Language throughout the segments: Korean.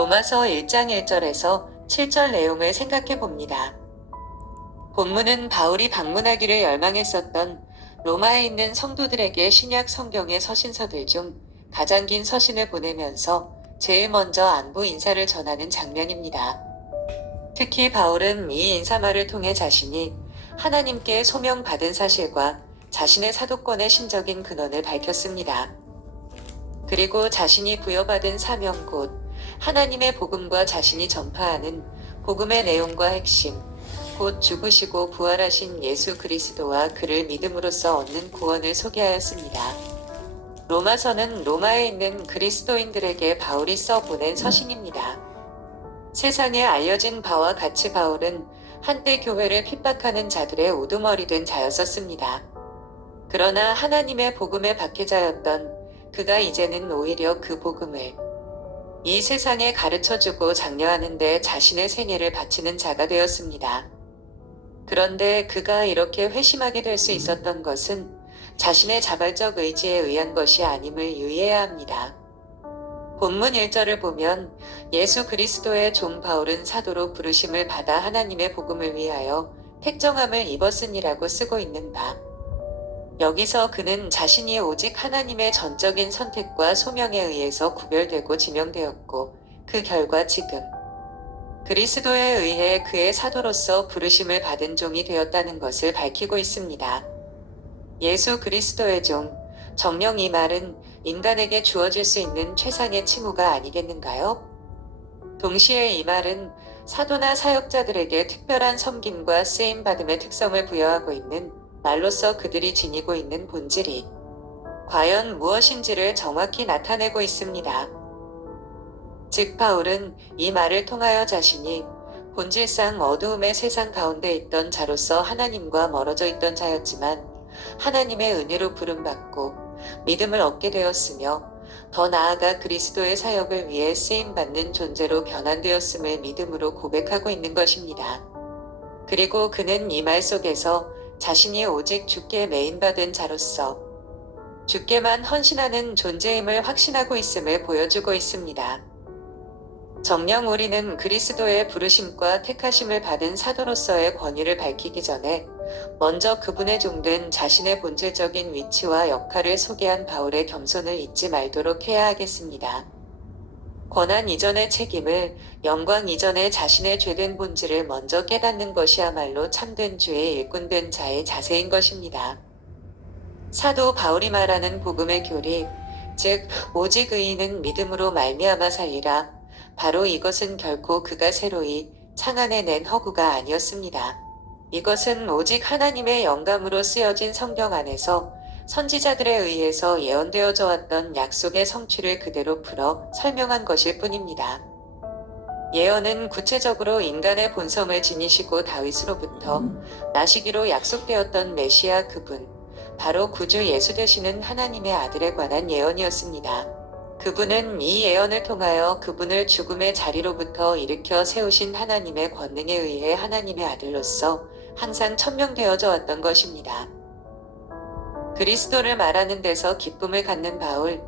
로마서 1장 1절에서 7절 내용을 생각해 봅니다. 본문은 바울이 방문하기를 열망했었던 로마에 있는 성도들에게 신약 성경의 서신서들 중 가장 긴 서신을 보내면서 제일 먼저 안부 인사를 전하는 장면입니다. 특히 바울은 이 인사말을 통해 자신이 하나님께 소명받은 사실과 자신의 사도권의 신적인 근원을 밝혔습니다. 그리고 자신이 부여받은 사명 곧 하나님의 복음과 자신이 전파하는 복음의 내용과 핵심, 곧 죽으시고 부활하신 예수 그리스도와 그를 믿음으로써 얻는 구원을 소개하였습니다. 로마서는 로마에 있는 그리스도인들에게 바울이 써보낸 서신입니다. 세상에 알려진 바와 같이 바울은 한때 교회를 핍박하는 자들의 우두머리 된 자였었습니다. 그러나 하나님의 복음의 박해자였던 그가 이제는 오히려 그 복음을 이 세상에 가르쳐주고 장려하는 데 자신의 생애를 바치는 자가 되었습니다. 그런데 그가 이렇게 회심하게 될 수 있었던 것은 자신의 자발적 의지에 의한 것이 아님을 유의해야 합니다. 본문 1절을 보면 예수 그리스도의 종 바울은 사도로 부르심을 받아 하나님의 복음을 위하여 택정함을 입었으니라고 쓰고 있는 바, 여기서 그는 자신이 오직 하나님의 전적인 선택과 소명에 의해서 구별되고 지명되었고 그 결과 지금 그리스도에 의해 그의 사도로서 부르심을 받은 종이 되었다는 것을 밝히고 있습니다. 예수 그리스도의 종, 정녕 이 말은 인간에게 주어질 수 있는 최상의 칭호가 아니겠는가요? 동시에 이 말은 사도나 사역자들에게 특별한 섬김과 쓰임받음의 특성을 부여하고 있는 말로써 그들이 지니고 있는 본질이 과연 무엇인지를 정확히 나타내고 있습니다. 즉 바울은 이 말을 통하여 자신이 본질상 어두움의 세상 가운데 있던 자로서 하나님과 멀어져 있던 자였지만 하나님의 은혜로 부름받고 믿음을 얻게 되었으며 더 나아가 그리스도의 사역을 위해 쓰임받는 존재로 변환되었음을 믿음으로 고백하고 있는 것입니다. 그리고 그는 이 말 속에서 자신이 오직 주께 매인받은 자로서 주께만 헌신하는 존재임을 확신하고 있음을 보여주고 있습니다. 정녕 우리는 그리스도의 부르심과 택하심을 받은 사도로서의 권위를 밝히기 전에 먼저 그분의 종된 자신의 본질적인 위치와 역할을 소개한 바울의 겸손을 잊지 말도록 해야 하겠습니다. 권한 이전의 책임을, 영광 이전의 자신의 죄된 본질을 먼저 깨닫는 것이야말로 참된 주의 일꾼된 자의 자세인 것입니다. 사도 바울이 말하는 복음의 교리, 즉 오직 의인은 믿음으로 말미암아 살리라, 바로 이것은 결코 그가 새로이 창안해낸 허구가 아니었습니다. 이것은 오직 하나님의 영감으로 쓰여진 성경 안에서 선지자들에 의해서 예언되어져 왔던 약속의 성취를 그대로 풀어 설명한 것일 뿐입니다. 예언은 구체적으로 인간의 본성을 지니시고 다윗으로부터 나시기로 약속되었던 메시아 그분, 바로 구주 예수 되시는 하나님의 아들에 관한 예언이었습니다. 그분은 이 예언을 통하여 그분을 죽음의 자리로부터 일으켜 세우신 하나님의 권능에 의해 하나님의 아들로서 항상 천명되어져 왔던 것입니다. 그리스도를 말하는 데서 기쁨을 갖는 바울,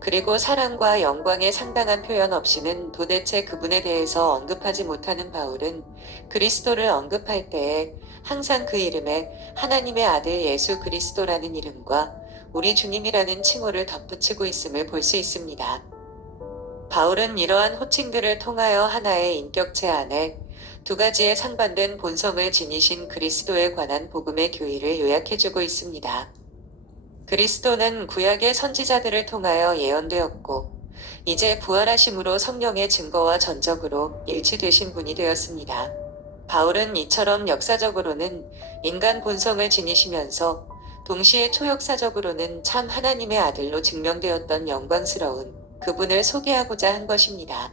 그리고 사랑과 영광의 상당한 표현 없이는 도대체 그분에 대해서 언급하지 못하는 바울은 그리스도를 언급할 때에 항상 그 이름에 하나님의 아들 예수 그리스도라는 이름과 우리 주님이라는 칭호를 덧붙이고 있음을 볼 수 있습니다. 바울은 이러한 호칭들을 통하여 하나의 인격체 안에 두 가지의 상반된 본성을 지니신 그리스도에 관한 복음의 교의를 요약해주고 있습니다. 그리스도는 구약의 선지자들을 통하여 예언되었고 이제 부활하심으로 성령의 증거와 전적으로 일치되신 분이 되었습니다. 바울은 이처럼 역사적으로는 인간 본성을 지니시면서 동시에 초역사적으로는 참 하나님의 아들로 증명되었던 영광스러운 그분을 소개하고자 한 것입니다.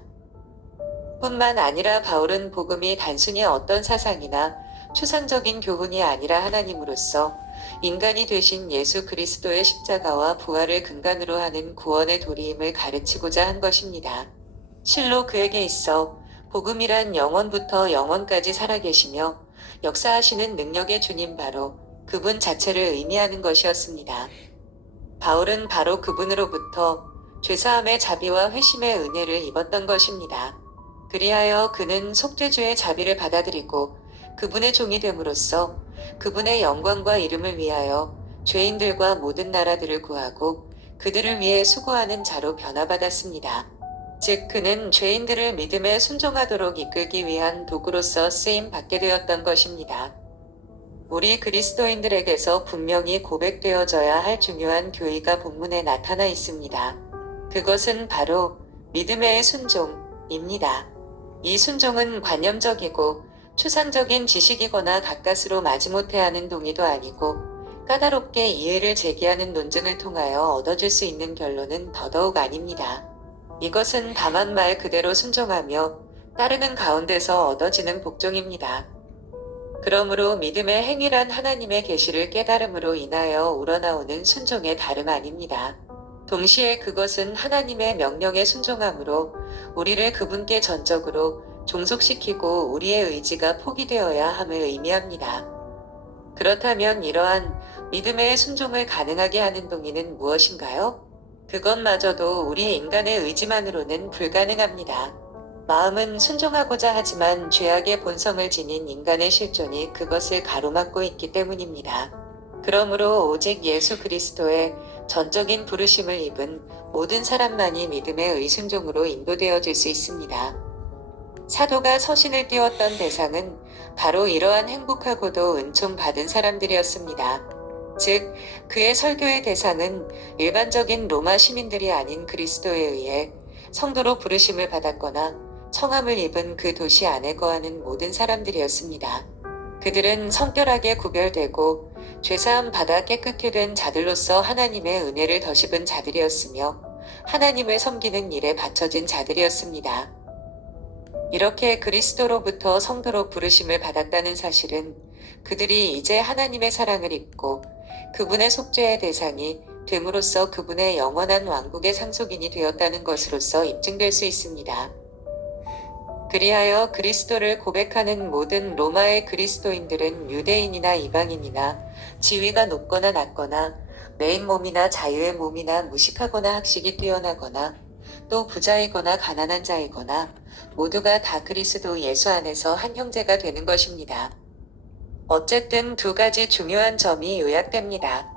뿐만 아니라 바울은 복음이 단순히 어떤 사상이나 추상적인 교훈이 아니라 하나님으로서 인간이 되신 예수 그리스도의 십자가와 부활을 근간으로 하는 구원의 도리임을 가르치고자 한 것입니다. 실로 그에게 있어 복음이란 영원부터 영원까지 살아계시며 역사하시는 능력의 주님 바로 그분 자체를 의미하는 것이었습니다. 바울은 바로 그분으로부터 죄사함의 자비와 회심의 은혜를 입었던 것입니다. 그리하여 그는 속죄주의 자비를 받아들이고 그분의 종이 됨으로써 그분의 영광과 이름을 위하여 죄인들과 모든 나라들을 구하고 그들을 위해 수고하는 자로 변화받았습니다. 즉 그는 죄인들을 믿음에 순종하도록 이끌기 위한 도구로서 쓰임 받게 되었던 것입니다. 우리 그리스도인들에게서 분명히 고백되어져야 할 중요한 교의가 본문에 나타나 있습니다. 그것은 바로 믿음의 순종입니다. 이 순종은 관념적이고 추상적인 지식이거나 가까스로 마지못해 하는 동의도 아니고 까다롭게 이해를 제기하는 논증을 통하여 얻어질 수 있는 결론은 더더욱 아닙니다. 이것은 다만 말 그대로 순종하며 따르는 가운데서 얻어지는 복종입니다. 그러므로 믿음의 행위란 하나님의 계시를 깨달음으로 인하여 우러나오는 순종의 다름 아닙니다. 동시에 그것은 하나님의 명령에 순종함으로 우리를 그분께 전적으로 종속시키고 우리의 의지가 포기되어야 함을 의미합니다. 그렇다면 이러한 믿음의 순종을 가능하게 하는 동의는 무엇인가요? 그것마저도 우리 인간의 의지만으로는 불가능합니다. 마음은 순종하고자 하지만 죄악의 본성을 지닌 인간의 실존이 그것을 가로막고 있기 때문입니다. 그러므로 오직 예수 그리스도의 전적인 부르심을 입은 모든 사람만이 믿음의 의순종으로 인도되어질 수 있습니다. 사도가 서신을 띄웠던 대상은 바로 이러한 행복하고도 은총 받은 사람들이었습니다. 즉, 그의 설교의 대상은 일반적인 로마 시민들이 아닌 그리스도에 의해 성도로 부르심을 받았거나 청함을 입은 그 도시 안에 거하는 모든 사람들이었습니다. 그들은 성결하게 구별되고 죄사함 받아 깨끗게 된 자들로서 하나님의 은혜를 덧입은 자들이었으며 하나님을 섬기는 일에 바쳐진 자들이었습니다. 이렇게 그리스도로부터 성도로 부르심을 받았다는 사실은 그들이 이제 하나님의 사랑을 입고 그분의 속죄의 대상이 됨으로써 그분의 영원한 왕국의 상속인이 되었다는 것으로서 입증될 수 있습니다. 그리하여 그리스도를 고백하는 모든 로마의 그리스도인들은 유대인이나 이방인이나 지위가 높거나 낮거나 메인 몸이나 자유의 몸이나 무식하거나 학식이 뛰어나거나 또 부자이거나 가난한 자이거나 모두가 다 그리스도 예수 안에서 한 형제가 되는 것입니다. 어쨌든 두 가지 중요한 점이 요약됩니다.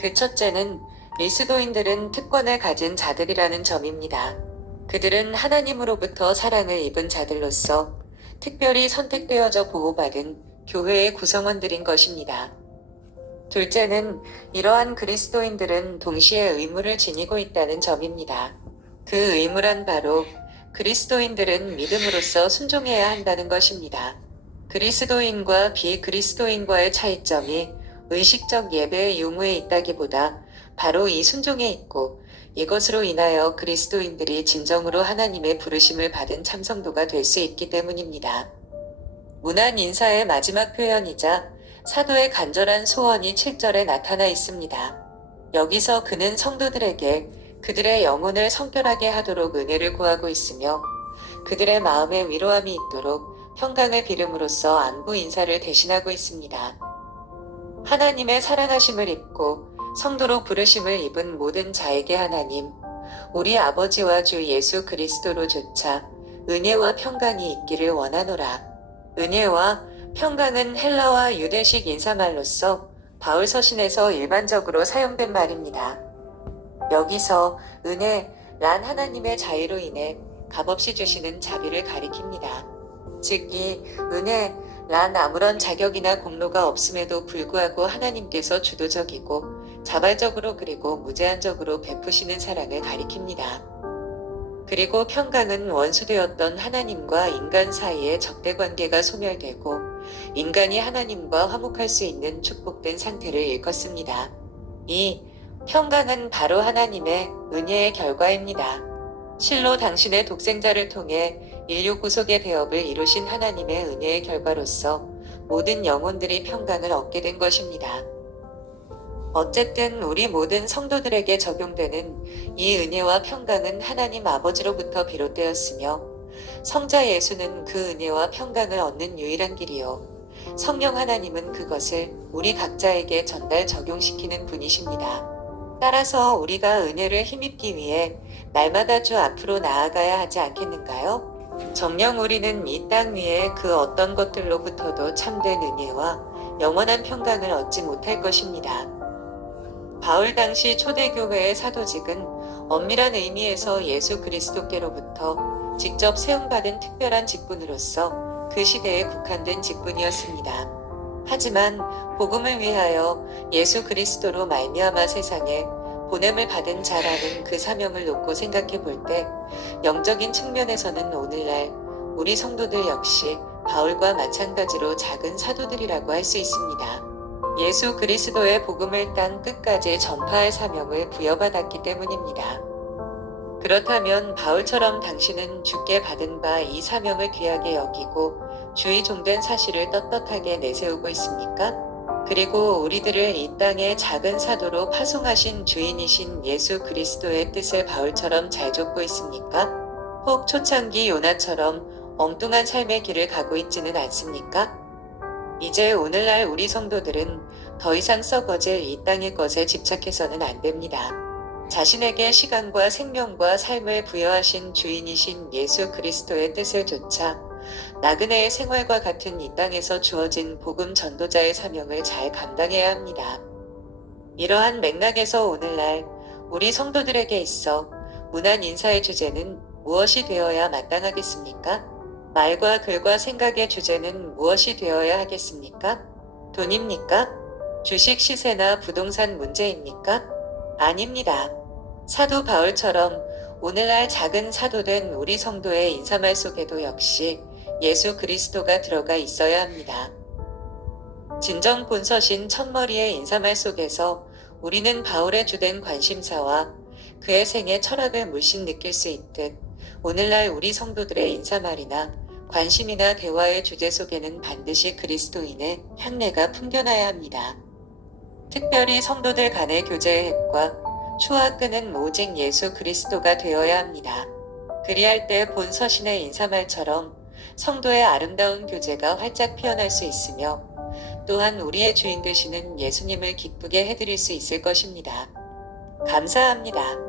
그 첫째는 그리스도인들은 특권을 가진 자들이라는 점입니다. 그들은 하나님으로부터 사랑을 입은 자들로서 특별히 선택되어져 보호받은 교회의 구성원들인 것입니다. 둘째는 이러한 그리스도인들은 동시에 의무를 지니고 있다는 점입니다. 그 의무란 바로 그리스도인들은 믿음으로써 순종해야 한다는 것입니다. 그리스도인과 비그리스도인과의 차이점이 의식적 예배의 유무에 있다기보다 바로 이 순종에 있고 이것으로 인하여 그리스도인들이 진정으로 하나님의 부르심을 받은 참성도가 될 수 있기 때문입니다. 문안 인사의 마지막 표현이자 사도의 간절한 소원이 7절에 나타나 있습니다. 여기서 그는 성도들에게 그들의 영혼을 성결하게 하도록 은혜를 구하고 있으며 그들의 마음에 위로함이 있도록 평강을 비름으로써 안부 인사를 대신하고 있습니다. 하나님의 사랑하심을 입고 성도로 부르심을 입은 모든 자에게 하나님, 우리 아버지와 주 예수 그리스도로조차 은혜와 평강이 있기를 원하노라. 은혜와 평강은 헬라와 유대식 인사말로서 바울 서신에서 일반적으로 사용된 말입니다. 여기서 은혜란 하나님의 자유로 인해 값없이 주시는 자비를 가리킵니다. 즉 이 은혜란 아무런 자격이나 공로가 없음에도 불구하고 하나님께서 주도적이고 자발적으로 그리고 무제한적으로 베푸시는 사랑을 가리킵니다. 그리고 평강은 원수되었던 하나님과 인간 사이의 적대관계가 소멸되고 인간이 하나님과 화목할 수 있는 축복된 상태를 일컫습니다. 이 평강은 바로 하나님의 은혜의 결과입니다. 실로 당신의 독생자를 통해 인류 구속의 대업을 이루신 하나님의 은혜의 결과로서 모든 영혼들이 평강을 얻게 된 것입니다. 어쨌든 우리 모든 성도들에게 적용되는 이 은혜와 평강은 하나님 아버지로부터 비롯되었으며 성자 예수는 그 은혜와 평강을 얻는 유일한 길이요 성령 하나님은 그것을 우리 각자에게 전달 적용시키는 분이십니다. 따라서 우리가 은혜를 힘입기 위해 날마다 주 앞으로 나아가야 하지 않겠는가요? 정녕 우리는 이 땅 위에 그 어떤 것들로부터도 참된 은혜와 영원한 평강을 얻지 못할 것입니다. 바울 당시 초대교회의 사도직은 엄밀한 의미에서 예수 그리스도께로부터 직접 세움받은 특별한 직분으로서 그 시대에 국한된 직분이었습니다. 하지만 복음을 위하여 예수 그리스도로 말미암아 세상에 보냄을 받은 자라는 그 사명을 놓고 생각해 볼 때 영적인 측면에서는 오늘날 우리 성도들 역시 바울과 마찬가지로 작은 사도들이라고 할 수 있습니다. 예수 그리스도의 복음을 땅 끝까지 전파할 사명을 부여받았기 때문입니다. 그렇다면 바울처럼 당신은 주께 받은 바 이 사명을 귀하게 여기고 주의 종된 사실을 떳떳하게 내세우고 있습니까? 그리고 우리들을 이 땅의 작은 사도로 파송하신 주인이신 예수 그리스도의 뜻을 바울처럼 잘 좇고 있습니까? 혹 초창기 요나처럼 엉뚱한 삶의 길을 가고 있지는 않습니까? 이제 오늘날 우리 성도들은 더 이상 썩어질 이 땅의 것에 집착해서는 안 됩니다. 자신에게 시간과 생명과 삶을 부여하신 주인이신 예수 그리스도의 뜻을 좇아 나그네의 생활과 같은 이 땅에서 주어진 복음 전도자의 사명을 잘 감당해야 합니다. 이러한 맥락에서 오늘날 우리 성도들에게 있어 문안 인사의 주제는 무엇이 되어야 마땅하겠습니까? 말과 글과 생각의 주제는 무엇이 되어야 하겠습니까? 돈입니까? 주식 시세나 부동산 문제입니까? 아닙니다. 사도 바울처럼 오늘날 작은 사도된 우리 성도의 인사말 속에도 역시 예수 그리스도가 들어가 있어야 합니다. 진정 본서신 첫머리의 인사말 속에서 우리는 바울의 주된 관심사와 그의 생애 철학을 물씬 느낄 수 있듯 오늘날 우리 성도들의 인사말이나 관심이나 대화의 주제 속에는 반드시 그리스도인의 향내가 풍겨나야 합니다. 특별히 성도들 간의 교제의 핵과 추와 끈은 오직 예수 그리스도가 되어야 합니다. 그리할 때 본 서신의 인사말처럼 성도의 아름다운 교제가 활짝 피어날 수 있으며 또한 우리의 주인 되시는 예수님을 기쁘게 해드릴 수 있을 것입니다. 감사합니다.